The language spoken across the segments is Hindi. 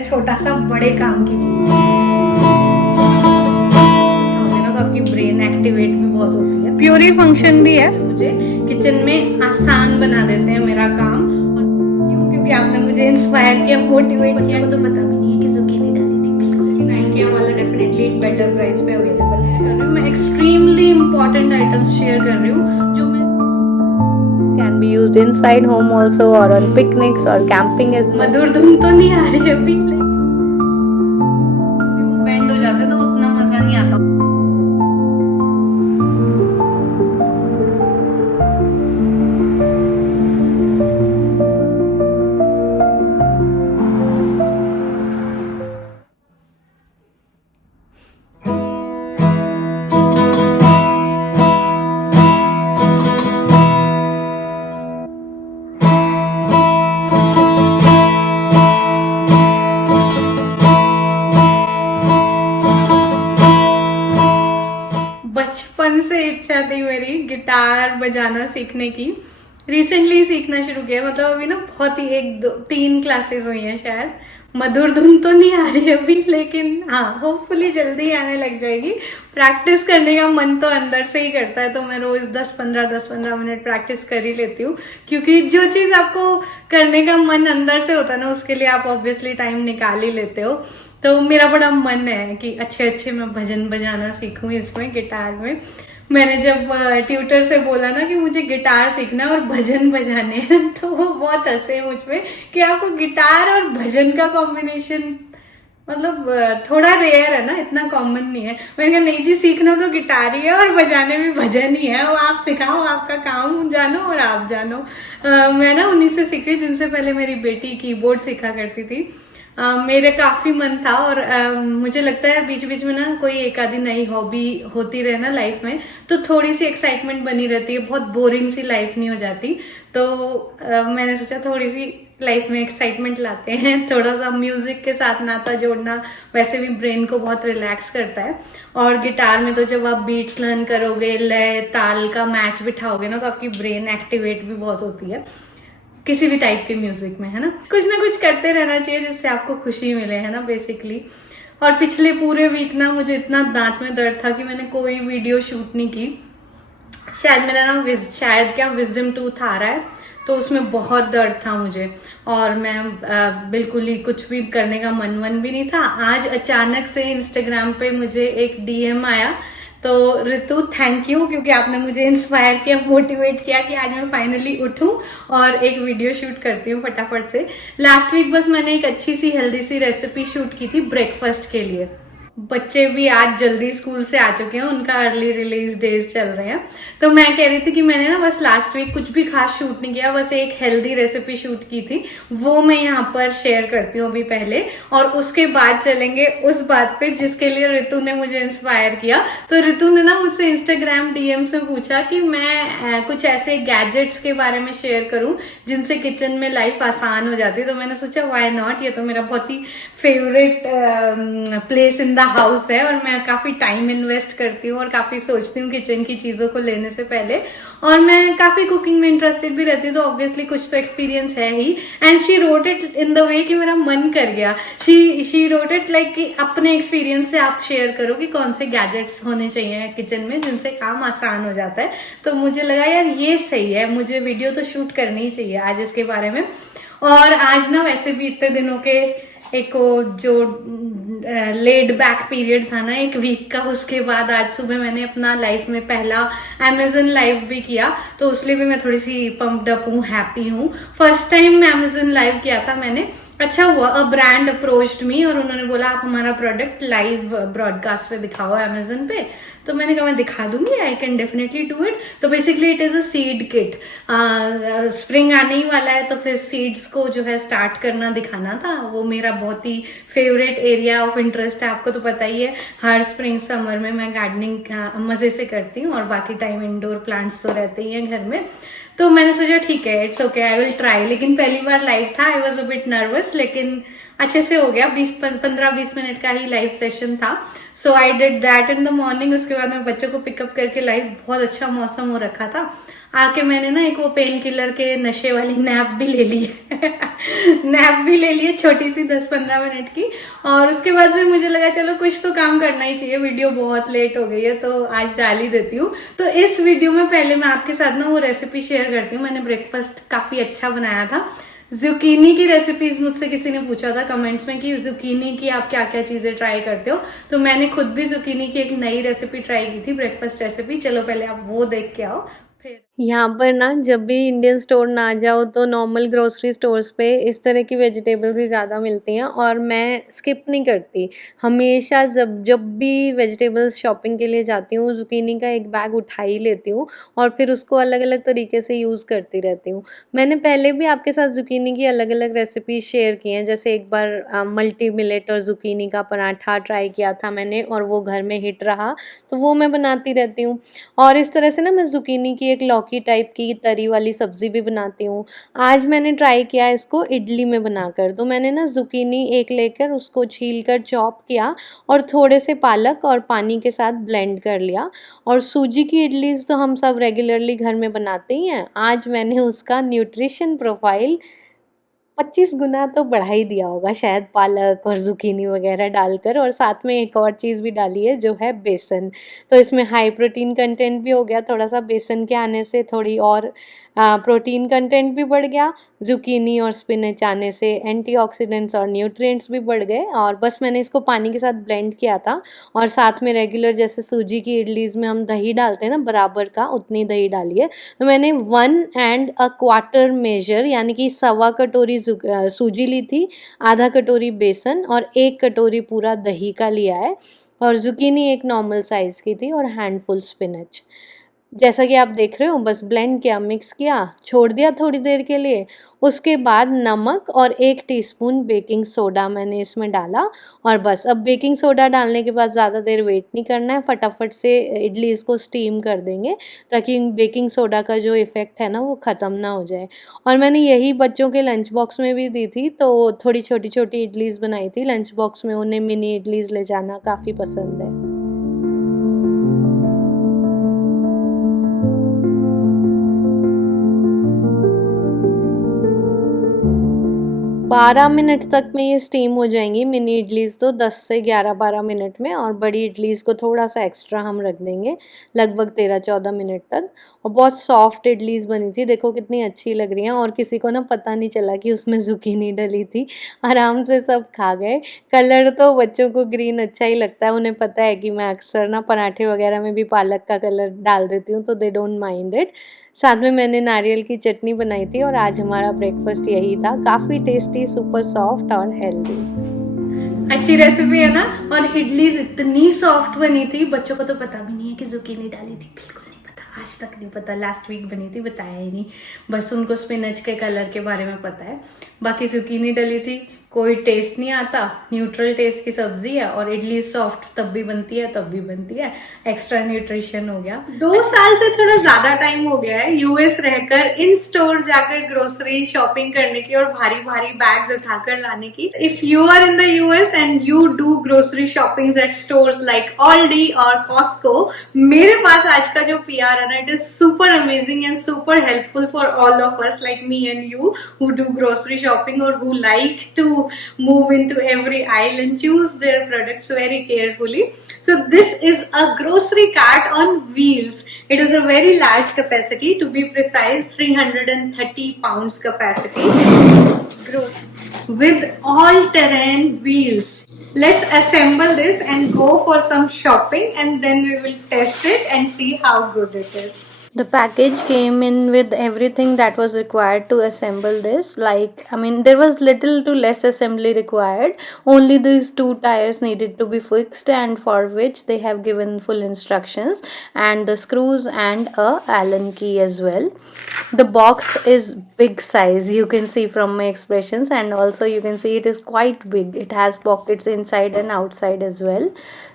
छोटा सा बड़े काम की चीज ना, तो आपकी ब्रेन एक्टिवेट भी बहुत होती है। प्योरी फंक्शन भी है, मुझे किचन में आसान बना देते हैं मेरा काम। और क्यों? क्योंकि आपने मुझे इंस्पायर किया, मोटिवेट किया। तो पता भी नहीं है कि जुकीनी डाली थी। बिल्कुल 9 वाला डेफिनेटली एक बेटर प्राइस पे अवेलेबल है। मैं एक्सट्रीमली इंपॉर्टेंट आइटम्स शेयर कर रही हूँ जो मैं can be used inside home also or on picnics or camping as well. मधुर धुन तो नहीं आ रही अभी, वो बेंड हो जाते हैं तो उतना मजा नहीं आता। बचपन से इच्छा थी मेरी गिटार बजाना सीखने की। रिसेंटली सीखना शुरू किया, मतलब अभी ना बहुत ही 1-2-3 क्लासेस हुई हैं शायद। मधुर धुन तो नहीं आ रही अभी, लेकिन हाँ होपफुली जल्दी आने लग जाएगी। प्रैक्टिस करने का मन तो अंदर से ही करता है, तो मैं रोज 10-15 मिनट प्रैक्टिस कर ही लेती हूँ। क्योंकि जो चीज आपको करने का मन अंदर से होता है ना, उसके लिए आप ऑब्वियसली टाइम निकाल ही लेते हो। तो मेरा बड़ा मन है कि अच्छे मैं भजन बजाना सीखूं इसमें, गिटार में। मैंने जब ट्यूटर से बोला ना कि मुझे गिटार सीखना है और भजन बजाने हैं, तो वो बहुत हंसे मुझ पे कि आपको गिटार और भजन का कॉम्बिनेशन मतलब थोड़ा रेयर है ना, इतना कॉमन नहीं है। मैंने कहा नहीं जी, सीखना तो गिटार ही है और बजाने में भजन ही है, वो आप सिखाओ, आपका काम जानो और आप जानो। मैं ना उन्हीं से सीख रही जिनसे पहले मेरी बेटी कीबोर्ड सीखा करती थी। मेरे काफी मन था, और मुझे लगता है बीच बीच में ना कोई एक आधी नई हॉबी होती रहे ना लाइफ में, तो थोड़ी सी एक्साइटमेंट बनी रहती है, बहुत बोरिंग सी लाइफ नहीं हो जाती। तो मैंने सोचा थोड़ी सी लाइफ में एक्साइटमेंट लाते हैं, थोड़ा सा म्यूजिक के साथ नाता जोड़ना वैसे भी ब्रेन को बहुत रिलैक्स करता है। और गिटार में तो जब आप बीट्स लर्न करोगे, लय ताल का मैच बिठाओगे ना, तो आपकी ब्रेन एक्टिवेट भी बहुत होती है किसी भी टाइप के म्यूजिक में, है ना। कुछ ना कुछ करते रहना चाहिए जिससे आपको खुशी मिले, है ना, बेसिकली। और पिछले पूरे वीक ना मुझे इतना दांत में दर्द था कि मैंने कोई वीडियो शूट नहीं की। शायद मेरा ना शायद क्या विजडम टूथ आ रहा है, तो उसमें बहुत दर्द था मुझे, और मैं बिल्कुल ही कुछ भी करने का मन भी नहीं था। आज अचानक से इंस्टाग्राम पे मुझे एक डीएम आया, तो ऋतु थैंक यू, क्योंकि आपने मुझे इंस्पायर किया, मोटिवेट किया कि आज मैं फाइनली उठूं और एक वीडियो शूट करती हूँ फटाफट से। लास्ट वीक बस मैंने एक अच्छी सी हेल्दी सी रेसिपी शूट की थी ब्रेकफास्ट के लिए। बच्चे भी आज जल्दी स्कूल से आ चुके हैं, उनका अर्ली रिलीज डेज चल रहे हैं। तो मैं कह रही थी कि मैंने ना बस लास्ट वीक कुछ भी खास शूट नहीं किया, बस एक हेल्दी रेसिपी शूट की थी, वो मैं यहाँ पर शेयर करती हूँ अभी पहले, और उसके बाद चलेंगे उस बात पे जिसके लिए ऋतु ने मुझे इंस्पायर किया। तो ऋतु ने ना मुझसे इंस्टाग्राम डीएम से पूछा कि मैं कुछ ऐसे गैजेट्स के बारे में शेयर करूं जिनसे किचन में लाइफ आसान हो जाती है। तो मैंने सोचा व्हाई नॉट, ये तो मेरा बहुत ही favourite place in the house है, और मैं काफी टाइम इन्वेस्ट करती हूँ और काफी सोचती हूँ किचन की चीजों को लेने से पहले, और मैं काफी कुकिंग में इंटरेस्टेड भी रहती हूँ, तो ऑब्वियसली कुछ तो एक्सपीरियंस है ही। And she wrote it in the way कि मेरा मन कर गया। शी रोट इट लाइक कि अपने एक्सपीरियंस से आप शेयर करो कि कौन से गैजेट्स होने चाहिए किचन में जिनसे काम आसान हो जाता है। तो मुझे लगा यार ये सही है, मुझे वीडियो तो शूट करनी ही चाहिए आज इसके बारे में। और आज ना वैसे भी इतने दिनों के एक जो लेड बैक पीरियड था ना एक वीक का, उसके बाद आज सुबह मैंने अपना लाइफ में पहला अमेजन लाइव भी किया, तो उसलिए भी मैं थोड़ी सी पम्प्ड अप हूँ, हैप्पी हूँ। फर्स्ट टाइम अमेजन लाइव किया था मैंने, अच्छा हुआ। अ ब्रांड अप्रोच्ड मी और उन्होंने बोला आप हमारा प्रोडक्ट लाइव ब्रॉडकास्ट पे दिखाओ अमेजन पे। तो मैंने कहा मैं दिखा दूंगी, I can definitely do it. तो basically it is a seed kit. Spring आने ही वाला है, तो फिर सीड्स को जो है स्टार्ट करना दिखाना था। वो मेरा बहुत ही फेवरेट एरिया ऑफ इंटरेस्ट है, आपको तो पता ही है। हर स्प्रिंग समर में मैं गार्डनिंग मजे से करती हूँ, और बाकी टाइम इंडोर प्लांट्स तो रहते ही हैं घर में। तो मैंने सोचा ठीक है, it's okay, I will try. लेकिन पहली बार लाइव था, I was a bit nervous, लेकिन अच्छे से हो गया। 15-20 मिनट का ही लाइव सेशन था। So I did that in the morning. उसके बाद मैं बच्चों को पिकअप करके लाई। बहुत अच्छा मौसम हो रखा था। आके मैंने ना एक वो पेन किलर के नशे वाली नैप भी ले ली है। नैप भी ले ली है, छोटी सी 10-15 मिनट की। और उसके बाद फिर मुझे लगा चलो कुछ तो काम करना ही चाहिए, वीडियो बहुत लेट हो गई है तो आज डाल ही देती हूँ। तो इस वीडियो में पहले मैं आपके साथ ना वो रेसिपी शेयर करती हूँ। मैंने ब्रेकफास्ट काफी अच्छा बनाया था। जुकीनी की रेसिपीज मुझसे किसी ने पूछा था कमेंट्स में कि जुकीनी की आप क्या क्या चीजें ट्राई करते हो, तो मैंने खुद भी जुकीनी की एक नई रेसिपी ट्राई की थी, ब्रेकफास्ट रेसिपी। चलो पहले आप वो देख के आओ फिर। यहाँ पर ना जब भी इंडियन स्टोर ना जाओ तो नॉर्मल ग्रोसरी स्टोर्स पे इस तरह की वेजिटेबल्स ही ज़्यादा मिलती हैं और मैं स्किप नहीं करती। हमेशा जब जब भी वेजिटेबल्स शॉपिंग के लिए जाती हूँ ज़ुकीनी का एक बैग उठा ही लेती हूँ और फिर उसको अलग अलग तरीके से यूज़ करती रहती हूँ। मैंने पहले भी आपके साथ ज़ुकीनी की अलग अलग रेसिपी शेयर की हैं, जैसे एक बार मल्टी मिलेट और ज़ुकीनी का पराठा ट्राई किया था मैंने और वो घर में हिट रहा, तो वो मैं बनाती रहती हूँ। और इस तरह से ना मैं ज़ुकीनी की एक लौकी टाइप की तरी वाली सब्ज़ी भी बनाती हूँ। आज मैंने ट्राई किया इसको इडली में बनाकर। तो मैंने ना ज़ुकीनी एक लेकर उसको छील कर चॉप किया और थोड़े से पालक और पानी के साथ ब्लेंड कर लिया। और सूजी की इडलीज़ तो हम सब रेगुलरली घर में बनाते ही हैं। आज मैंने उसका न्यूट्रिशन प्रोफाइल 25 गुना तो बढ़ा ही दिया होगा शायद, पालक और ज़ुकीनी वगैरह डालकर। और साथ में एक और चीज़ भी डाली है जो है बेसन। तो इसमें हाई प्रोटीन कंटेंट भी हो गया, थोड़ा सा बेसन के आने से थोड़ी और प्रोटीन कंटेंट भी बढ़ गया। ज़ुकीनी और स्पिनच आने से एंटीऑक्सीडेंट्स और न्यूट्रिएंट्स भी बढ़ गए। और बस मैंने इसको पानी के साथ ब्लेंड किया था और साथ में रेगुलर जैसे सूजी की इडलीज़ में हम दही डालते हैं ना, बराबर का उतनी दही डाली है। तो मैंने 1¼ मेजर यानी कि 1.25 कटोरी सूजी ली थी, आधा कटोरी बेसन और 1 कटोरी पूरा दही का लिया है। और ज़ुकीनी एक नॉर्मल साइज़ की थी और हैंडफुल स्पिनच। जैसा कि आप देख रहे हो, बस ब्लेंड किया, मिक्स किया, छोड़ दिया थोड़ी देर के लिए। उसके बाद नमक और 1 टीस्पून बेकिंग सोडा मैंने इसमें डाला। और बस अब बेकिंग सोडा डालने के बाद ज़्यादा देर वेट नहीं करना है, फटाफट से इडली इसको स्टीम कर देंगे ताकि बेकिंग सोडा का जो इफ़ेक्ट है ना वो ख़त्म ना हो जाए। और मैंने यही बच्चों के लंच बॉक्स में भी दी थी, तो थोड़ी छोटी छोटी इडलीज़ बनाई थी लंच बॉक्स में, उन्हें मिनी इडलीज़ ले जाना काफ़ी पसंद है। 12 मिनट तक में ये स्टीम हो जाएंगी मिनी इडलीज़ तो, 10 से 11-12 मिनट में। और बड़ी इडलीज़ को थोड़ा सा एक्स्ट्रा हम रख देंगे, लगभग 13-14 मिनट तक। और बहुत सॉफ्ट इडलीज़ बनी थी, देखो कितनी अच्छी लग रही हैं। और किसी को ना पता नहीं चला कि उसमें ज़ुकीनी डली थी, आराम से सब खा गए। कलर तो बच्चों को ग्रीन अच्छा ही लगता है, उन्हें पता है कि मैं अक्सर ना पराठे वगैरह में भी पालक का कलर डाल देती हूँ, तो दे डोंट माइंड इट। साथ में मैंने नारियल की चटनी बनाई थी और आज हमारा ब्रेकफास्ट यही था, काफ़ी टेस्टी, सुपर सॉफ्ट और हेल्दी। अच्छी रेसिपी है ना। और इडलीज इतनी सॉफ्ट बनी थी, बच्चों को तो पता भी नहीं है कि जुकीनी डाली थी, बिल्कुल नहीं पता, आज तक नहीं पता। लास्ट वीक बनी थी, बताया ही नहीं, बस उनको स्पिनच के कलर के बारे में पता है। बाकी जुकीनी डली थी, कोई टेस्ट नहीं आता, न्यूट्रल टेस्ट की सब्जी है। और इडली सॉफ्ट तब भी बनती है तब भी बनती है, एक्स्ट्रा न्यूट्रिशन हो गया। 2 साल से थोड़ा ज्यादा टाइम हो गया है यूएस रहकर इन स्टोर जाकर ग्रोसरी शॉपिंग करने की और भारी भारी बैग्स उठाकर लाने की। If you are in the US and you do grocery shopping at stores like Aldi और कॉस्को, मेरे पास आज का जो पीआर है ना, it is super amazing and super helpful for all of us like me and you who do grocery shopping or who like to move into every aisle and choose their products very carefully. So this is a grocery cart on wheels. It is a very large capacity, to be precise 330 pounds capacity with all terrain wheels. Let's assemble this and go for some shopping and then we will test it and see how good it is. The package came in with everything that was required to assemble this. Like, I mean, there was little to less assembly required. Only these 2 tires needed to be fixed, and for which they have given full instructions, and the screws and a Allen key as well. The box is big size, you can see from my expressions, and also you can see it is quite big. It has pockets inside and outside as well.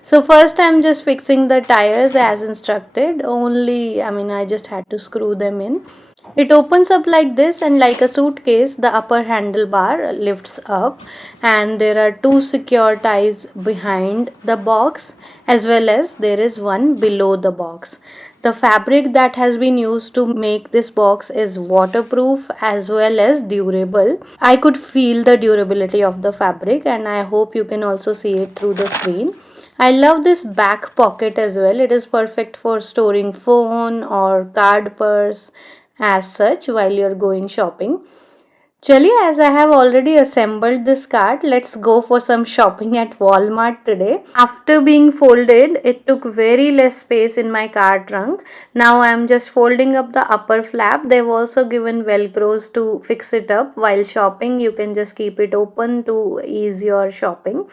So first I'm just fixing the tires as instructed. Only, I mean, I just had to screw them in. It opens up like this, and like a suitcase, the upper handlebar lifts up, and there are two secure ties behind the box, as well as there is one below the box. The fabric that has been used to make this box is waterproof as well as durable. I could feel the durability of the fabric, and I hope you can also see it through the screen. I love this back pocket as well. It is perfect for storing phone or card purse as such while you're going shopping. Chaliye, as I have already assembled this cart, let's go for some shopping at Walmart today. After being folded, it took very less space in my car trunk. Now I'm just folding up the upper flap. They've also given velcros to fix it up. While shopping, you can just keep it open to ease your shopping.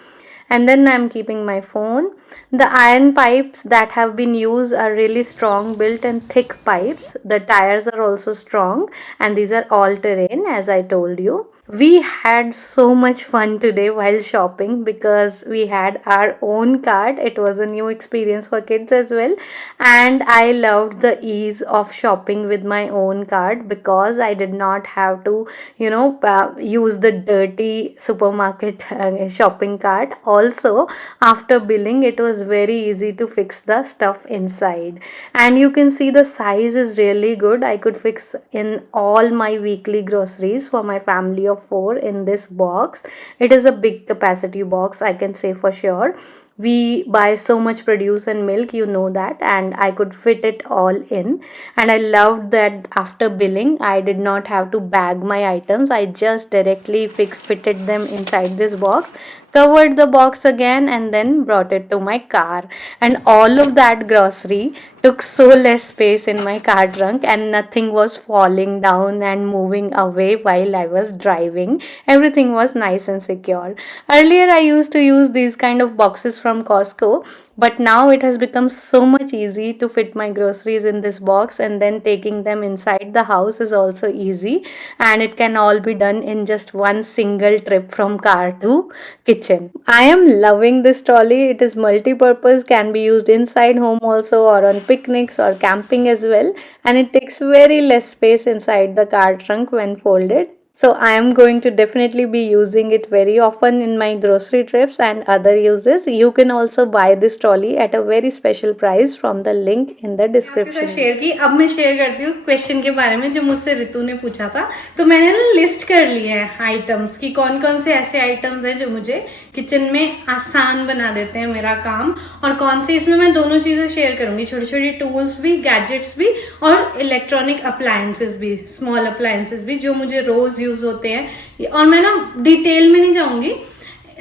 And then I'm keeping my phone. The iron pipes that have been used are really strong built and thick pipes. The tires are also strong, and these are all terrain, as I told you. We had so much fun today while shopping because we had our own cart. It was a new experience for kids as well, and I loved the ease of shopping with my own cart because I did not have to, use the dirty supermarket shopping cart. Also, after billing, it was very easy to fix the stuff inside, and you can see the size is really good. I could fix in all my weekly groceries for my family of 4 in this box. It is a big capacity box, I can say for sure. We buy so much produce and milk, you know that, and I could fit it all in. And I loved that after billing, I did not have to bag my items. I just directly fitted them inside this box, covered the box again, and then brought it to my car. And all of that grocery took so less space in my car trunk, and nothing was falling down and moving away while I was driving. Everything was nice and secure. Earlier, I used to use these kind of boxes from Costco, but now it has become so much easy to fit my groceries in this box, and then taking them inside the house is also easy, and it can all be done in just one single trip from car to kitchen. I am loving this trolley. It is multi-purpose, can be used inside home also, or on picnics or camping as well, and it takes very less space inside the car trunk when folded. So I am going to definitely be using it very often in my grocery trips and other uses. You can also buy this trolley at a very special price from the link in the description. Share की अब मैं शेयर करती हूँ क्वेश्चन के बारे में जो मुझसे रितु ने पूछा था. तो मैंने ना लिस्ट कर ली है आइटम्स की कौन कौन से ऐसे आइटम्स हैं जो मुझे किचन में आसान बना देते हैं मेरा काम, और कौन से इसमें मैं दोनों चीजें शेयर करूंगी, छोटी छोटी टूल्स भी, गैजेट्स भी, और इलेक्ट्रॉनिक अप्लायंसेस भी, स्मॉल अप्लायंसेस भी जो मुझे रोज यूज होते हैं. और मैं ना डिटेल में नहीं जाऊंगी,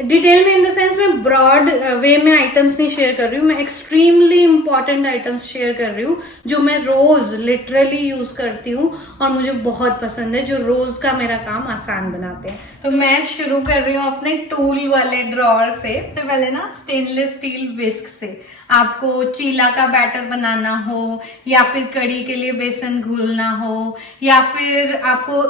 डिटेल में इन द सेंस मैं ब्रॉड वे में आइटम्स नहीं शेयर कर रही हूँ, मैं एक्सट्रीमली इंपॉर्टेंट आइटम्स शेयर कर रही हूँ जो मैं रोज लिटरली यूज करती हूँ और मुझे बहुत पसंद है, जो रोज का मेरा काम आसान बनाते हैं. तो मैं शुरू कर रही हूँ अपने टूल वाले ड्रॉर से. तो पहले ना स्टेनलेस स्टील विस्क से आपको चीला का बैटर बनाना हो, या फिर कड़ी के लिए बेसन घोलना हो, या फिर आपको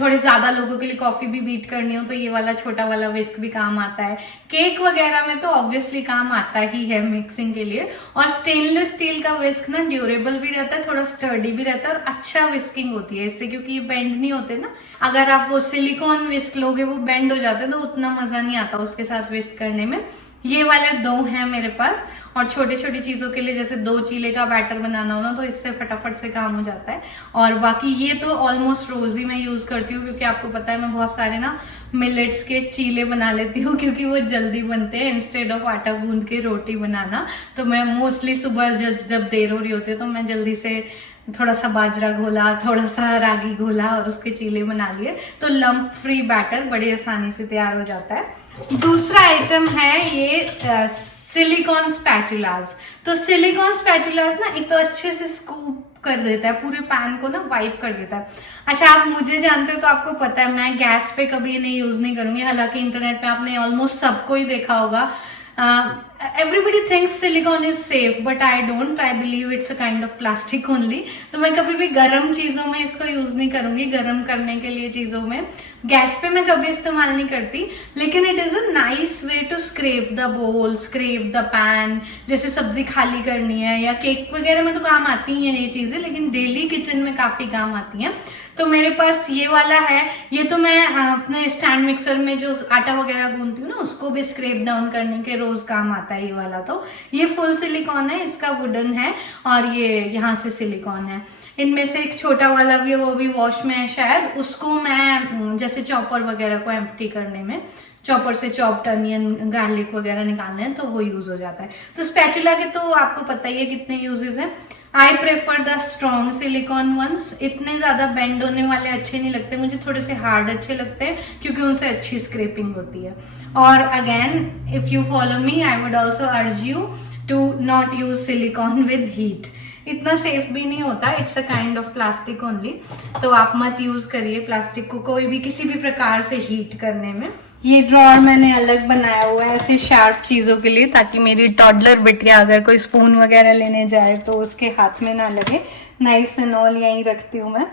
थोड़े ज्यादा लोगों के लिए कॉफी भी बीट करनी हो, तो ये वाला छोटा वाला विस्क भी काम आता है. केक वगैरह में तो ऑब्वियसली काम आता ही है मिक्सिंग के लिए. और स्टेनलेस स्टील का विस्क ना ड्यूरेबल भी रहता है, थोड़ा स्टर्डी भी रहता है, और अच्छा विस्किंग होती है इससे, क्योंकि ये बेंड नहीं होते ना. अगर आप वो सिलिकॉन विस्क लोगे वो बेंड हो जाते हैं, तो उतना मजा नहीं आता उसके साथ विस्क करने में. ये वाले 2 हैं मेरे पास. और छोटी छोटी चीजों के लिए जैसे 2 चीले का बैटर बनाना हो ना, तो इससे फटाफट से काम हो जाता है. और बाकी ये तो ऑलमोस्ट रोज ही मैं यूज करती हूँ, क्योंकि आपको पता है मैं बहुत सारे ना मिलेट्स के चीले बना लेती हूँ, क्योंकि वो जल्दी बनते हैं इंस्टेड ऑफ आटा गूंद के रोटी बनाना. तो मैं मोस्टली सुबह जब देर हो रही होती है तो मैं जल्दी से थोड़ा सा बाजरा घोला, थोड़ा सा रागी घोला और उसके चीले बना लिए, तो लंप फ्री बैटर बड़ी आसानी से तैयार हो जाता है. दूसरा आइटम है ये सिलिकॉन स्पैचुलास. तो सिलिकॉन स्पैचुलास ना एक तो अच्छे से स्कूप कर देता है, पूरे पैन को ना वाइप कर देता है. अच्छा, आप मुझे जानते हो तो आपको पता है मैं गैस पे कभी इन्हें यूज नहीं करूंगी. हालांकि इंटरनेट पे आपने ऑलमोस्ट सबको ही देखा होगा. Everybody thinks silicone is safe, but I don't. I believe it's a kind of plastic only. तो मैं कभी भी गर्म चीजों में इसको यूज नहीं करूंगी, गर्म करने के लिए चीजों में. गैस पे मैं कभी इस्तेमाल नहीं करती, लेकिन it is a nice way to scrape the bowl, scrape the pan, जैसे सब्जी खाली करनी है या केक वगैरह में तो काम आती ही है ये चीजें, लेकिन डेली किचन में काफी काम आती हैं। तो मेरे पास ये वाला है। ये तो मैं अपने स्टैंड मिक्सर में जो आटा वगैरह गूंथती हूँ ना, उसको भी स्क्रैप डाउन करने के रोज काम आता है ये वाला। तो ये फुल सिलिकॉन है, इसका वुडन है, और ये यहाँ से सिलिकॉन है। इनमें से एक छोटा वाला भी है, वो भी वॉश में है शायद। उसको मैं जैसे चॉपर वगैरह को एम्प्टी करने में, चॉपर से चॉप्ड अनियन गार्लिक वगैरह निकालने हैं तो वो यूज हो जाता है। तो स्पैचुला के तो आपको पता ही है कितने यूजेस हैं। I prefer the strong silicone ones. इतने ज्यादा बेंड होने वाले अच्छे नहीं लगते मुझे, थोड़े से हार्ड अच्छे लगते हैं क्योंकि उनसे अच्छी स्क्रैपिंग होती है। और again if you follow me, I would also urge you to not use silicone with heat. इतना सेफ भी नहीं होता, it's a kind of plastic only. तो आप मत यूज करिए प्लास्टिक को कोई भी किसी भी प्रकार से हीट करने में। ये ड्रॉर मैंने अलग बनाया हुआ है ऐसी शार्प चीजों के लिए, ताकि मेरी टॉडलर बिटिया अगर कोई स्पून वगैरह लेने जाए तो उसके हाथ में ना लगे। नाइफ्स एंड ऑल यहीं रखती हूँ मैं।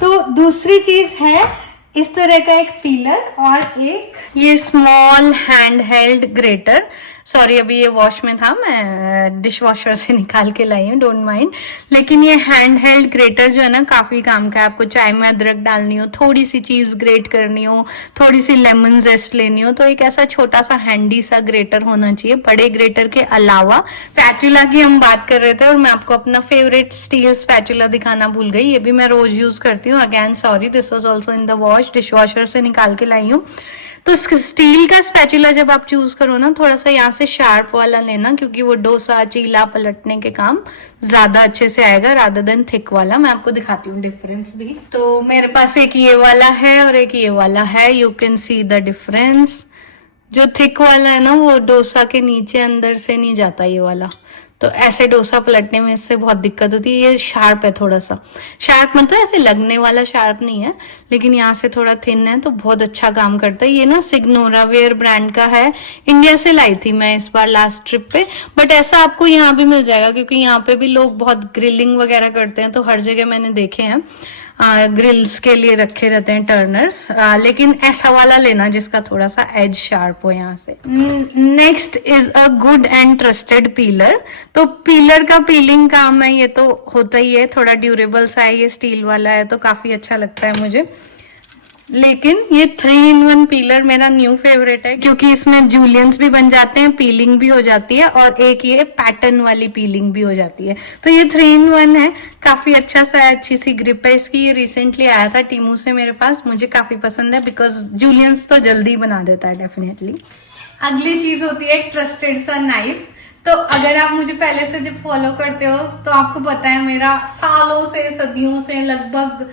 तो दूसरी चीज है इस तरह का एक पीलर, और एक ये small hand held greater. Sorry अभी ये वॉश में था, मैं डिश वॉशर से निकाल के लाई हूँ, डोंट माइंड। लेकिन ये हैंड हेल्ड ग्रेटर जो है ना, काफी काम का है। आपको चाय में अदरक डालनी हो, थोड़ी सी चीज ग्रेट करनी हो, थोड़ी सी लेमन जेस्ट लेनी हो, तो एक ऐसा छोटा सा हैंडी सा ग्रेटर होना चाहिए। बड़े ग्रेटर के अलावा स्पैचुला की हम बात कर रहे थे और मैं आपको अपना फेवरेट स्टील स्पैचुला दिखाना भूल गई। ये भी मैं रोज यूज करती हूँ। Again sorry, this was also in the wash, dish washer से निकाल के लाई हूँ। तो स्टील का स्पैचुला जब आप चूज करो ना, थोड़ा सा यहाँ से शार्प वाला लेना, क्योंकि वो डोसा चीला पलटने के काम ज्यादा अच्छे से आएगा रादर देन थिक वाला। मैं आपको दिखाती हूँ डिफरेंस भी। तो मेरे पास एक ये वाला है और एक ये वाला है, you can see the difference. जो थिक वाला है ना, वो डोसा के नीचे अंदर से नहीं जाता ये वाला, तो ऐसे डोसा पलटने में इससे बहुत दिक्कत होती है। ये शार्प है, थोड़ा सा शार्प, मतलब ऐसे लगने वाला शार्प नहीं है, लेकिन यहाँ से थोड़ा थिन है तो बहुत अच्छा काम करता है। ये ना सिग्नोरा वेयर ब्रांड का है, इंडिया से लाई थी मैं इस बार लास्ट ट्रिप पे। बट ऐसा आपको यहाँ भी मिल जाएगा, क्योंकि यहाँ पे भी लोग बहुत ग्रिलिंग वगैरह करते हैं, तो हर जगह मैंने देखे हैं ग्रिल्स के लिए रखे रहते हैं टर्नर्स। लेकिन ऐसा वाला लेना जिसका थोड़ा सा एज शार्प हो यहाँ से। Next is a good and trusted pillar. तो पीलर का पीलिंग काम है, ये तो होता ही है, थोड़ा ड्यूरेबल सा है, ये स्टील वाला है तो काफी अच्छा लगता है मुझे। लेकिन ये 3-in-1 पीलर मेरा न्यू फेवरेट है, क्योंकि इसमें जूलियंस भी बन जाते हैं, पीलिंग भी हो जाती है, और एक ये पैटर्न वाली पीलिंग भी हो जाती है। तो ये 3-in-1 है, काफी अच्छा सा है, अच्छी सी ग्रिप है इसकी। ये रिसेंटली आया था टीमू से मेरे पास, मुझे काफी पसंद है बिकॉज जूलियंस तो जल्दी बना देता है डेफिनेटली। अगली चीज होती है एक ट्रस्टेड सा नाइफ। तो अगर आप मुझे पहले से जब फॉलो करते हो तो आपको पता है मेरा सालों से, सदियों से, लगभग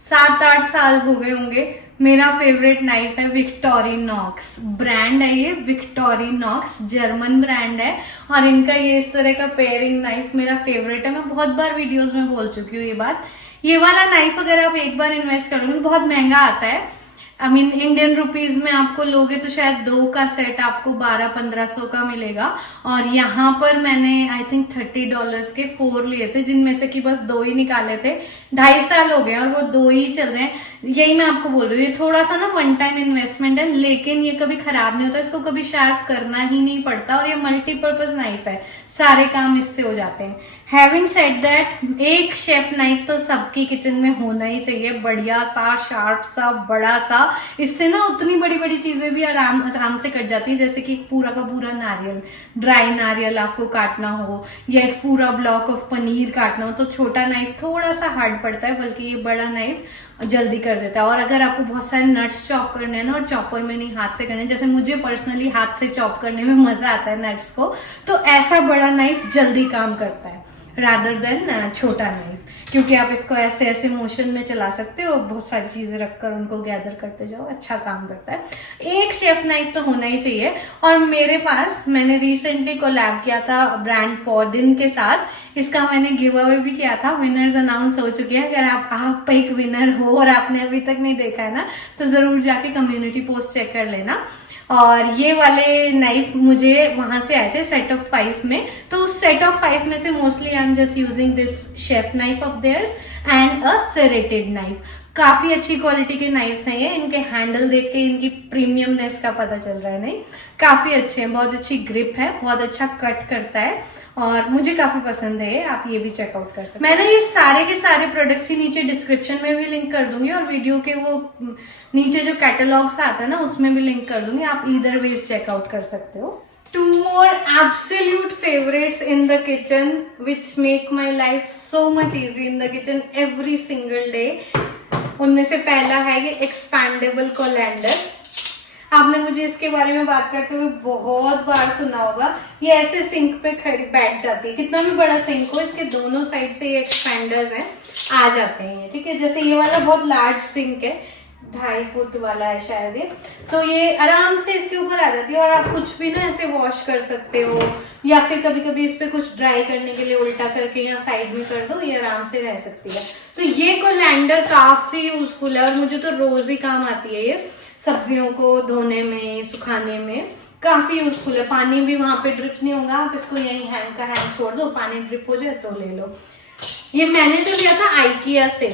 7-8 साल हो गए होंगे, मेरा फेवरेट नाइफ है विक्टोरिनॉक्स। ब्रांड है ये विक्टोरिनॉक्स, जर्मन ब्रांड है, और इनका ये इस तरह का पेयरिंग नाइफ मेरा फेवरेट है। मैं बहुत बार वीडियोस में बोल चुकी हूँ ये बात। ये वाला नाइफ अगर आप एक बार इन्वेस्ट करोगे तो बहुत महंगा आता है। आई मीन इंडियन रुपीज में आपको लोगे तो शायद 2 का सेट आपको 1200-1500 का मिलेगा, और यहाँ पर मैंने आई थिंक $30 के 4 लिए थे, जिनमें से कि बस 2 ही निकाले थे। 2.5 साल हो गए और वो 2 ही चल रहे हैं। यही मैं आपको बोल रही हूँ, ये थोड़ा सा ना वन टाइम इन्वेस्टमेंट है, लेकिन ये कभी खराब नहीं होता, इसको कभी शार्प करना ही नहीं पड़ता, और ये मल्टीपर्पज नाइफ है, सारे काम इससे हो जाते हैं। हैविंग सेड दैट, एक शेफ नाइफ तो सबकी किचन में होना ही चाहिए, बढ़िया सा, शार्प सा, बड़ा सा। इससे ना उतनी बड़ी बड़ी चीजें भी आराम से कट जाती है, जैसे कि पूरा का पूरा नारियल, ड्राई नारियल आपको काटना हो, या एक पूरा ब्लॉक ऑफ पनीर काटना हो, तो छोटा नाइफ थोड़ा सा हार्ड पड़ता है, बल्कि ये बड़ा नाइफ जल्दी कर देता है। और अगर आपको बहुत सारे नट्स चॉप करने हैं ना, और चॉपर में नहीं हाथ से करने, जैसे मुझे पर्सनली हाथ से चॉप करने में मजा आता है नट्स को, तो ऐसा बड़ा नाइफ जल्दी काम करता है रादर देन छोटा नाइफ, क्योंकि आप इसको ऐसे ऐसे मोशन में चला सकते हो, बहुत सारी चीजें रखकर उनको गैदर करते जाओ, अच्छा काम करता है। एक शेफ नाइफ तो होना ही चाहिए। और मेरे पास, मैंने रिसेंटली कोलैब किया था ब्रांड पॉडिन के साथ, इसका मैंने गिव अवे भी किया था, विनर्स अनाउंस हो चुके हैं। अगर आप एक विनर हो और आपने अभी तक नहीं देखा है ना, तो जरूर जाके कम्युनिटी पोस्ट चेक कर लेना। और ये वाले नाइफ मुझे वहां से आए थे सेट ऑफ 5 में, तो उस सेट ऑफ 5 में से mostly I am just using this chef knife of theirs and a serrated knife. काफी अच्छी क्वालिटी के नाइफ्स हैं ये, इनके हैंडल देख के इनकी प्रीमियमनेस का पता चल रहा है। नहीं, काफी अच्छे हैं, बहुत अच्छी ग्रिप है, बहुत अच्छा कट करता है और मुझे काफी पसंद है ये, आप ये भी चेकआउट कर सकते हैं। मैं ना ये सारे के सारे प्रोडक्ट्स ही नीचे डिस्क्रिप्शन में भी लिंक कर दूंगी और वीडियो के वो नीचे जो कैटलॉग्स आता है ना उसमें भी लिंक कर दूंगी, आप ईदर वेज चेकआउट कर सकते हो। 2 more absolute favorites in the kitchen which make my life so much easy in the kitchen every single day. उनमें से पहला है ये एक्सपैंडेबल कोलैंडर। आपने मुझे इसके बारे में बात करते हुए बहुत बार सुना होगा। ये ऐसे सिंक पे खड़ी बैठ जाती है, कितना भी बड़ा सिंक हो इसके दोनों साइड से ये एक्सपैंडर्स हैं, आ जाते हैं ये, ठीक है। जैसे ये वाला बहुत लार्ज सिंक है, 2.5 फुट वाला है शायद ये, तो ये आराम से इसके ऊपर आ जाती है और आप कुछ भी ना ऐसे वॉश कर सकते हो या फिर कभी कभी इस पे कुछ ड्राई करने के लिए उल्टा करके या साइड में कर दो, ये आराम से रह सकती है। तो ये कोलैंडर काफी यूजफुल है और मुझे तो रोज ही काम आती है ये, सब्जियों को धोने में, सुखाने में काफी यूजफुल है। पानी भी वहां पे ड्रिप नहीं होगा, आप इसको यहीं हैंग का हैंग छोड़ दो, पानी ड्रिप हो जाए तो ले लो। ये मैंने तो लिया था आइकिया से,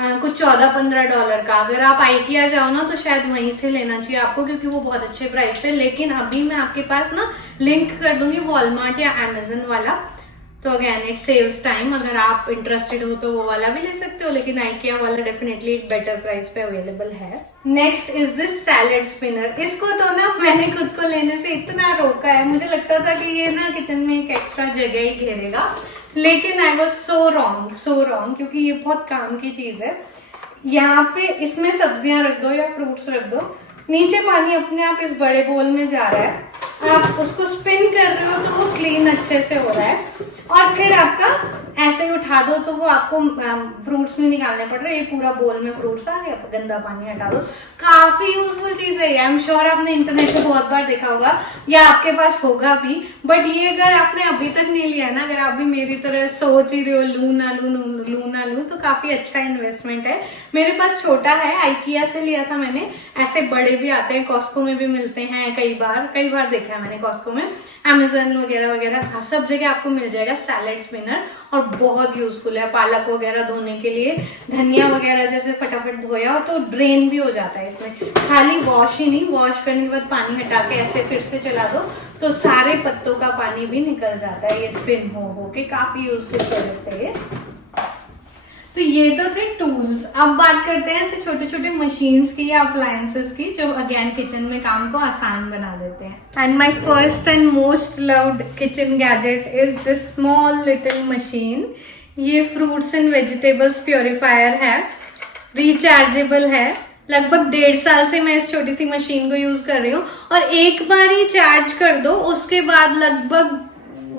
कुछ $14-15 का। अगर आप आइकिया जाओ ना तो शायद वहीं से लेना चाहिए आपको, क्योंकि वो बहुत अच्छे प्राइस पे। लेकिन अभी मैं आपके पास ना लिंक कर दूंगी वॉलमार्ट या अमेजन वाला, तो अगेन इट सेव्स टाइम। अगर आप इंटरेस्टेड हो तो वो वाला भी ले सकते हो, लेकिन आइकिया वाला डेफिनेटली एक बेटर प्राइस पे अवेलेबल है। Next is this salad spinner. इसको तो ना मैंने खुद को लेने से इतना रोका है, मुझे लगता था कि ये ना किचन में एक एक्स्ट्रा जगह ही घेरेगा, लेकिन आई वॉज सो रॉन्ग, क्योंकि ये बहुत काम की चीज है। यहाँ पे इसमें सब्जियां रख दो या फ्रूट्स रख दो, नीचे पानी अपने आप इस बड़े बोल में जा रहा है, आप उसको स्पिन कर रहे हो तो वो क्लीन अच्छे से हो रहा है, और फिर आपका ऐसे ही उठा दो तो वो आपको फ्रूट्स नहीं निकालने पड़ रहे, ये पूरा बोल में फ्रूट्स आ गया, गंदा पानी हटा दो। काफी यूजफुल चीज है ये, आई एम श्योर आपने इंटरनेट पे बहुत बार देखा होगा या आपके पास होगा भी, बट ये अगर आपने अभी तक नहीं लिया ना, अगर आप भी मेरी तरह सोच ही रहे हो लू ना लू, तो काफी अच्छा इन्वेस्टमेंट है। मेरे पास छोटा है, आइकिया से लिया था मैंने, ऐसे बड़े भी आते हैं, कॉस्को में भी मिलते हैं, कई बार देखा है मैंने कॉस्को में, अमेजन वगैरह सब जगह आपको मिल जाएगा सैलेड स्पिनर, और बहुत यूजफुल है पालक वगैरह धोने के लिए, धनिया वगैरह जैसे फटाफट धोया हो तो ड्रेन भी हो जाता है इसमें, खाली वॉश ही नहीं, वॉश करने के बाद पानी हटा के ऐसे फिर से चला दो तो सारे पत्तों का पानी भी निकल जाता है, ये स्पिन हो के काफी यूजफुल प्रोडक्ट है ये। तो ये तो थे टूल्स। अब बात करते हैं ऐसे छोटे छोटे मशीन्स की या अप्लायंसेस की, जो अगेन किचन में काम को आसान बना देते हैं। And my first and most loved kitchen gadget is this small little machine. ये फ्रूट्स एंड वेजिटेबल्स प्योरीफायर है, रिचार्जेबल है। लगभग 1.5 साल से मैं इस छोटी सी मशीन को यूज कर रही हूँ, और एक बार ही चार्ज कर दो उसके बाद लगभग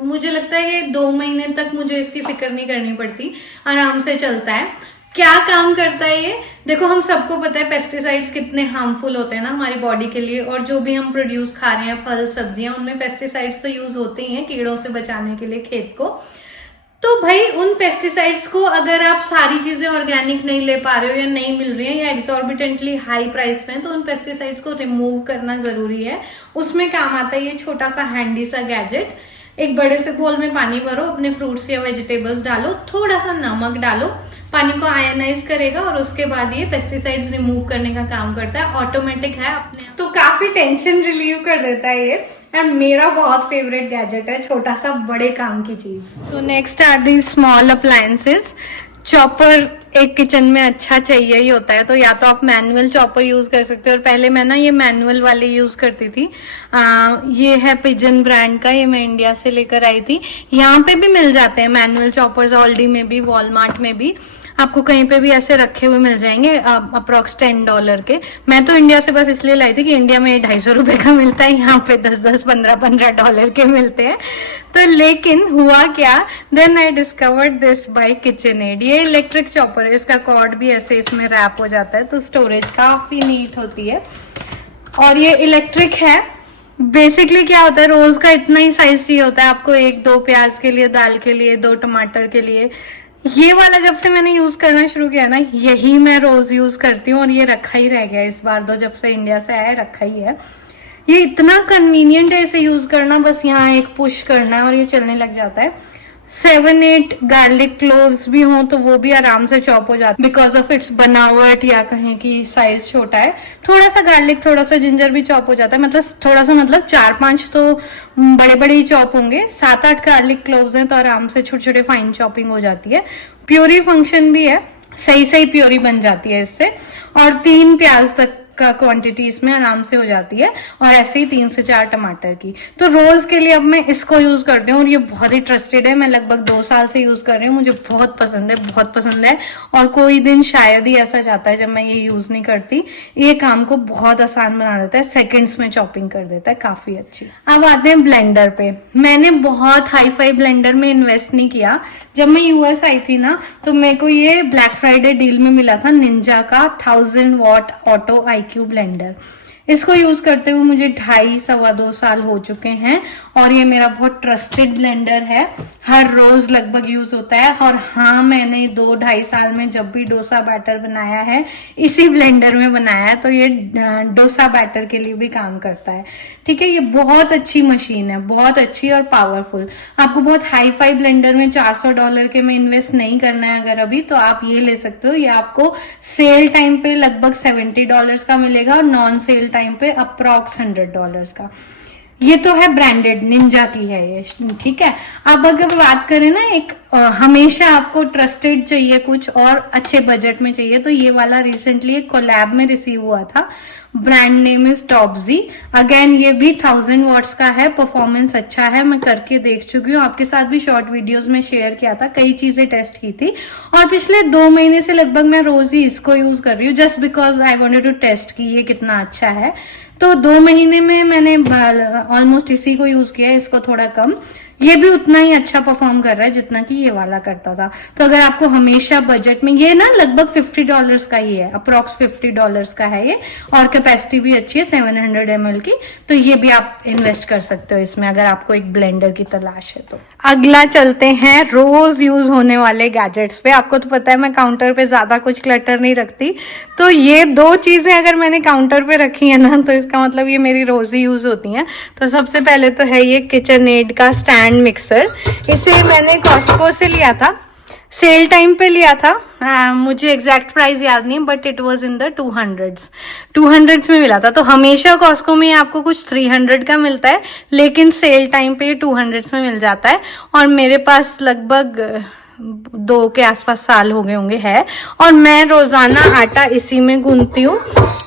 मुझे लगता है कि 2 महीने तक मुझे इसकी फिक्र नहीं करनी पड़ती, आराम से चलता है। क्या काम करता है ये, देखो हम सबको पता है पेस्टिसाइड्स कितने हार्मफुल होते हैं ना हमारी बॉडी के लिए, और जो भी हम प्रोड्यूस खा रहे हैं फल सब्जियां उनमें पेस्टिसाइड्स तो यूज होते ही हैं कीड़ों से बचाने के लिए खेत को। तो भाई उन पेस्टिसाइड्स को अगर आप सारी चीजें ऑर्गेनिक नहीं ले पा रहे हो या नहीं मिल रही है या एक्सॉर्बिटेंटली हाई प्राइस पे, तो उन पेस्टिसाइड्स को रिमूव करना जरूरी है। उसमें काम आता है ये छोटा सा हैंडी सा गैजेट। एक बड़े से बोल में पानी भरो, अपने फ्रूट्स या वेजिटेबल्स डालो, थोड़ा सा नमक डालो, पानी को आयनाइज करेगा और उसके बाद ये पेस्टिसाइड्स रिमूव करने का काम करता है, ऑटोमेटिक है अपने। तो काफी टेंशन रिलीव कर देता है ये, एंड मेरा बहुत फेवरेट गैजेट है, छोटा सा बड़े काम की चीज। So next are the small appliances. Chopper एक किचन में अच्छा चाहिए ही होता है, तो या तो आप मैनुअल चॉपर यूज कर सकते हो, और पहले मैं ना ये मैनुअल वाले यूज करती थी। ये है पिजन ब्रांड का, ये मैं इंडिया से लेकर आई थी। यहाँ पे भी मिल जाते हैं मैनुअल चॉपर्स, ऑल्डी में भी, वॉलमार्ट में भी, आपको कहीं पे भी ऐसे रखे हुए मिल जाएंगे अप्रोक्स $10 के। मैं तो इंडिया से बस इसलिए लाई थी कि इंडिया में 250 रुपए का मिलता है, यहाँ पे 10-10, $15-15 के मिलते हैं। तो लेकिन हुआ क्या, then I discovered this by KitchenAid. ये इलेक्ट्रिक चॉपर है, इसका कॉर्ड भी ऐसे इसमें रैप हो जाता है, तो स्टोरेज काफी नीट होती है, और ये इलेक्ट्रिक है। बेसिकली क्या होता है, रोज का इतना ही साइज चाहिए होता है आपको, 1-2 प्याज के लिए, दाल के लिए, 2 टमाटर के लिए। ये वाला जब से मैंने यूज करना शुरू किया ना, यही मैं रोज यूज करती हूँ, और ये रखा ही रह गया इस बार, तो जब से इंडिया से आया रखा ही है। ये इतना कन्वीनियंट है इसे यूज करना, बस यहाँ एक पुश करना है और ये चलने लग जाता है। 7-8 गार्लिक क्लोव्स भी हों तो वो भी आराम से चॉप हो जाता है, बिकॉज ऑफ इट्स बनावट या कहें कि साइज छोटा है। थोड़ा सा गार्लिक, थोड़ा सा जिंजर भी चॉप हो जाता है, मतलब थोड़ा सा, मतलब 4-5 तो बड़े बड़े ही चॉप होंगे। 7-8 गार्लिक क्लोव्स हैं तो आराम से छोटे छोटे फाइन चॉपिंग हो जाती है। प्योरी फंक्शन भी है, सही सही प्योरी बन जाती है इससे। और 3 प्याज तक का क्वांटिटी इसमें आराम से हो जाती है, और ऐसे ही 3 से 4 टमाटर की। तो रोज के लिए अब मैं इसको यूज करती हूँ, और ये बहुत ही ट्रस्टेड है। मैं लगभग 2 साल से यूज कर रही हूँ, मुझे बहुत पसंद है, बहुत पसंद है। और कोई दिन शायद ही ऐसा जाता है जब मैं ये यूज नहीं करती। ये काम को बहुत आसान बना देता है, सेकेंड्स में चॉपिंग कर देता है, काफी अच्छी। अब आते हैं ब्लेंडर पे। मैंने बहुत हाई फाई ब्लेंडर में इन्वेस्ट नहीं किया। जब मैं यूएस आई थी ना, तो मेरे को ये ब्लैक फ्राइडे डील में मिला था निंजा का 1000 वॉट ऑटो IQ ब्लेंडर। इसको यूज करते हुए मुझे 2.5-2 साल हो चुके हैं, और ये मेरा बहुत ट्रस्टेड ब्लेंडर है। हर रोज लगभग यूज होता है। और हाँ, मैंने 2-2.5 साल में जब भी डोसा बैटर बनाया है, इसी ब्लेंडर में बनाया है, तो ये डोसा बैटर के लिए भी काम करता है। ठीक है, ये बहुत अच्छी मशीन है, बहुत अच्छी और पावरफुल। आपको बहुत हाई फाई ब्लेंडर में $400 के में इन्वेस्ट नहीं करना है अगर अभी, तो आप ये ले सकते हो। ये आपको सेल टाइम पे लगभग $70 का मिलेगा, और नॉन सेल टाइम पे अप्रॉक्स $100 का। ये तो है ब्रांडेड, निंजा की है ये, ठीक है। अब अगर बात करें ना, एक हमेशा आपको ट्रस्टेड चाहिए कुछ और अच्छे बजट में चाहिए, तो ये वाला रिसेंटली एक कोलैब में रिसीव हुआ था। Brand name is Topji. Again ये भी 1000 वॉट्स का है, परफॉर्मेंस अच्छा है, मैं करके देख चुकी हूँ, आपके साथ भी शॉर्ट वीडियोस में शेयर किया था, कई चीजें टेस्ट की थी। और पिछले 2 महीने से लगभग मैं रोज ही इसको यूज कर रही हूँ, just because I wanted to test कि ये कितना अच्छा है। तो 2 महीने में मैंने ऑलमोस्ट इसी को यूज किया है, इसको थोड़ा कम। ये भी उतना ही अच्छा परफॉर्म कर रहा है जितना कि ये वाला करता था। तो अगर आपको हमेशा बजट में, ये ना लगभग $50 का ही है, अप्रॉक्स $50 का है ये, और कैपेसिटी भी अच्छी है 700 ml की। तो ये भी आप इन्वेस्ट कर सकते हो इसमें, अगर आपको एक ब्लेंडर की तलाश है तो। अगला चलते हैं रोज यूज होने वाले गैजेट्स पे। आपको तो पता है मैं काउंटर पे ज्यादा कुछ क्लटर नहीं रखती, तो ये 2 चीजें अगर मैंने काउंटर पे रखी है ना, तो इसका मतलब ये मेरी रोज ही यूज होती हैं। तो सबसे पहले तो है ये किचन-एड का स्टैंड मिक्सर। इसे मैंने कॉस्को से लिया था, सेल टाइम पे लिया था। मुझे एग्जैक्ट प्राइस याद नहीं, but it was in the 200s में मिला था। तो हमेशा कॉस्को में आपको कुछ 300 का मिलता है, लेकिन सेल टाइम पे 200s में मिल जाता है। और मेरे पास लगभग 2 के आसपास साल हो गए होंगे है, और मैं रोजाना आटा इसी में गूंथती हूँ,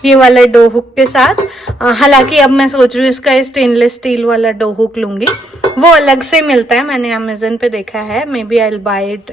ये वाला डो हुक के साथ। हालांकि अब मैं सोच रही हूँ इसका स्टेनलेस स्टील वाला डो हुक लूंगी, वो अलग से मिलता है, मैंने अमेजन पे देखा है, maybe I will buy it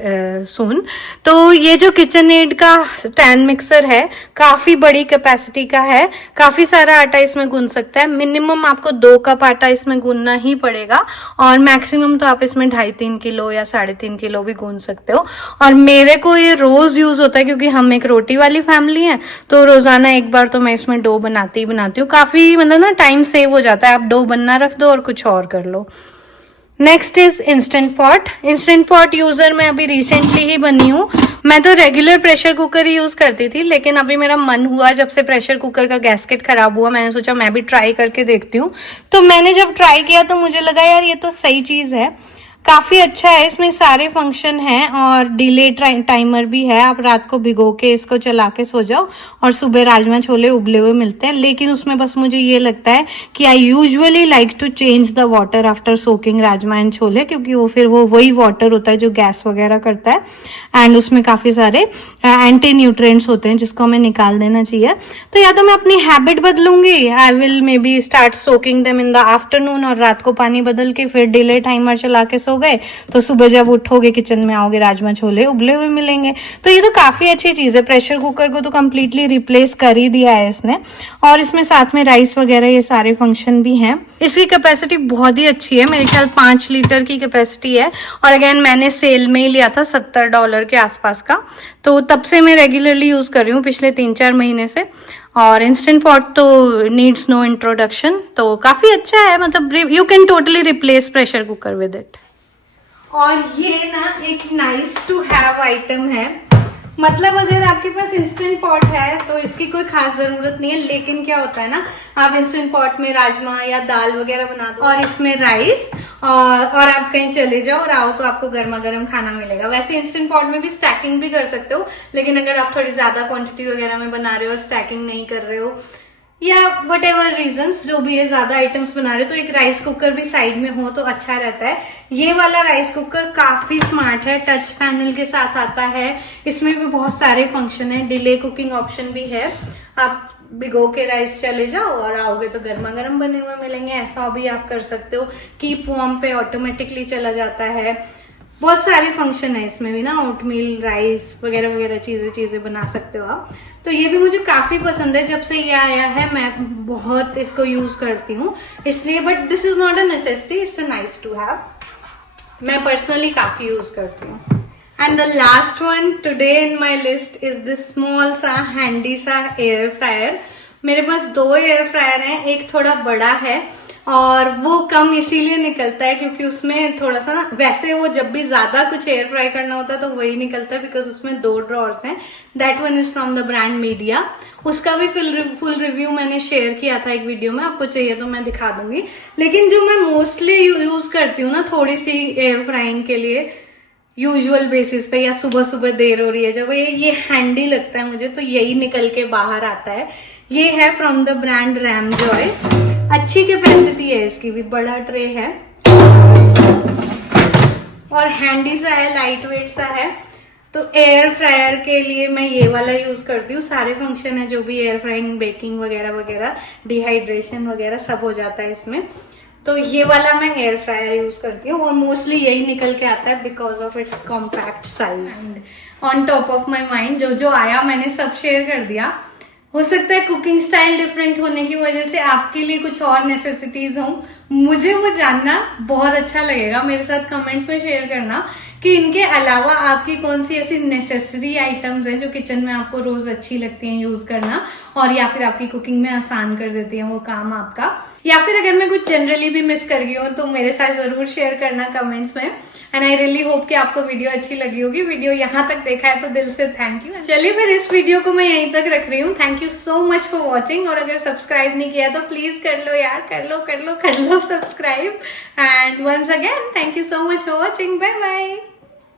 soon. तो ये जो किचन-एड का स्टैंड मिक्सर है, काफी बड़ी कैपेसिटी का है, काफी सारा आटा इसमें गूंथ सकता है। मिनिमम आपको 2 कप आटा इसमें गूंथना ही पड़ेगा, और मैक्सिमम तो आप इसमें 2.5-3 किलो या 3.5 किलो भी गूंथ सकते हो। और मेरे को ये रोज यूज होता है, क्योंकि हम एक रोटी वाली फैमिली है, तो रोजाना एक बार तो मैं इसमें डो बनाती हूँ। काफी मतलब ना टाइम सेव हो जाता है, आप डो बनना रख दो और कुछ और कर लो। Next is instant pot. Instant pot user मैं अभी रिसेंटली ही बनी हूँ। मैं तो रेगुलर प्रेशर कुकर ही यूज करती थी, लेकिन अभी मेरा मन हुआ, जब से प्रेशर कुकर का गैस्केट खराब हुआ, मैंने सोचा मैं भी ट्राई करके देखती हूँ। तो मैंने जब ट्राई किया तो मुझे लगा यार ये तो सही चीज है, काफी अच्छा है, इसमें सारे फंक्शन हैं, और डिले टाइमर भी है। आप रात को भिगो के इसको चला के सो जाओ, और सुबह राजमा छोले उबले हुए मिलते हैं। लेकिन उसमें बस मुझे ये लगता है कि I usually like to change the water after soaking rajma and chole, क्योंकि वो वही वाटर होता है जो गैस वगैरह करता है, एंड उसमें काफी सारे एंटी न्यूट्रिएंट्स होते हैं जिसको हमें निकाल देना चाहिए। तो या तो मैं अपनी हैबिट बदलूंगी, I will maybe start soaking them in the afternoon, और रात को पानी बदल के फिर डिले टाइमर चला के सो गए, तो सुबह जब उठोगे किचन में आओगे राजमा छोले उबले हुए मिलेंगे। तो ये तो काफी अच्छी चीज है। प्रेशर कुकर को तो कंप्लीटली रिप्लेस कर ही दिया है इसने, और इसमें साथ में राइस वगैरह ये सारे फंक्शन भी हैं। इसकी कैपेसिटी बहुत ही अच्छी है, मेरे ख्याल 5 लीटर की कैपेसिटी है, और अगेन मैंने सेल में ही लिया था $70 के आसपास का। तो तब से मैं रेगुलरली यूज कर रही हूँ, पिछले 3-4 महीने से। और इंस्टेंट पॉट तो नीड्स नो इंट्रोडक्शन, तो काफी अच्छा है, मतलब you can totally replace pressure cooker with it. और ये ना एक नाइस टू हैव आइटम है, मतलब अगर आपके पास इंस्टेंट पॉट है तो इसकी कोई खास जरूरत नहीं है, लेकिन क्या होता है ना, आप इंस्टेंट पॉट में राजमा या दाल वगैरह बना दो, और इसमें राइस, और आप कहीं चले जाओ और आओ तो आपको गर्मा गर्म खाना मिलेगा। वैसे इंस्टेंट पॉट में भी स्टैकिंग भी कर सकते हो, लेकिन अगर आप थोड़ी ज्यादा क्वांटिटी वगैरह में बना रहे हो और स्टैकिंग नहीं कर रहे हो या वट एवर रीजन्स जो भी है, ज्यादा आइटम्स बना रहे हो, तो एक राइस कुकर भी साइड में हो तो अच्छा रहता है। ये वाला राइस कुकर काफी स्मार्ट है, टच पैनल के साथ आता है, इसमें भी बहुत सारे फंक्शन है, डिले कुकिंग ऑप्शन भी है। आप भिगो के राइस चले जाओ और आओगे तो गर्मा गर्म बने हुए मिलेंगे, ऐसा भी आप कर सकते हो। कीप वार्म पे ऑटोमेटिकली चला जाता है। बहुत सारे फंक्शन है इसमें भी ना, ओटमील, राइस वगैरह वगैरह चीजें बना सकते हो आप। तो ये भी मुझे काफी पसंद है, जब से ये आया है मैं बहुत इसको यूज करती हूँ इसलिए, but this is not a necessity, it's a nice to have. मैं पर्सनली काफी यूज करती हूँ। And the last one today in my list is this small सा हैंडी सा एयर फ्रायर। मेरे पास 2 एयर फ्रायर हैं, एक थोड़ा बड़ा है और वो कम इसीलिए निकलता है क्योंकि उसमें थोड़ा सा ना, वैसे वो जब भी ज्यादा कुछ एयर फ्राई करना होता है तो वही निकलता है बिकॉज उसमें 2 ड्रॉर्स हैं। That one is from the brand media. उसका भी फुल रिव्यू मैंने शेयर किया था एक वीडियो में, आपको चाहिए तो मैं दिखा दूंगी। लेकिन जो मैं मोस्टली यूज करती हूँ ना थोड़ी सी एयर फ्राइंग के लिए यूजुअल बेसिस पे, या सुबह सुबह देर हो रही है जब ये हैंडी लगता है मुझे, तो यही निकल के बाहर आता है। ये है from the brand RAM Joy. अच्छी कैपेसिटी है इसकी भी, बड़ा ट्रे है और हैंडी सा है, लाइट वेट सा है। तो एयर फ्रायर के लिए मैं ये वाला यूज करती हूँ। सारे फंक्शन है जो भी एयर फ्राइंग, बेकिंग वगैरह वगैरह, डिहाइड्रेशन वगैरह सब हो जाता है इसमें। तो ये वाला मैं एयर फ्रायर यूज करती हूँ और मोस्टली यही निकल के आता है because of its compact size. On top of my mind जो आया मैंने सब शेयर कर दिया। हो सकता है कुकिंग स्टाइल डिफरेंट होने की वजह से आपके लिए कुछ और नेसेसिटीज हो, मुझे वो जानना बहुत अच्छा लगेगा। मेरे साथ कमेंट्स में शेयर करना कि इनके अलावा आपकी कौन सी ऐसी नेसेसरी आइटम्स हैं जो किचन में आपको रोज अच्छी लगती हैं यूज करना, और या फिर आपकी कुकिंग में आसान कर देती हैं वो काम आपका। या फिर अगर मैं कुछ जनरली भी मिस कर गई हूँ तो मेरे साथ जरूर शेयर करना कमेंट्स में। एंड आई रियली होप कि आपको वीडियो अच्छी लगी होगी। वीडियो यहाँ तक देखा है तो दिल से थैंक यू। चलिए फिर इस वीडियो को मैं यहीं तक रख रही हूँ। Thank you so much for watching. और अगर सब्सक्राइब नहीं किया तो प्लीज कर लो यार, कर लो subscribe. And once again thank you so much for watching. Bye bye.